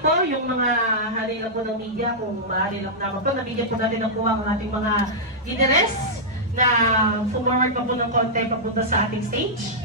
po yung mga halila po ng media, kung maaari lang naman po, nabigyan po natin ng puwang ang ating mga leaders na forward pa po ng konti papunta sa ating stage.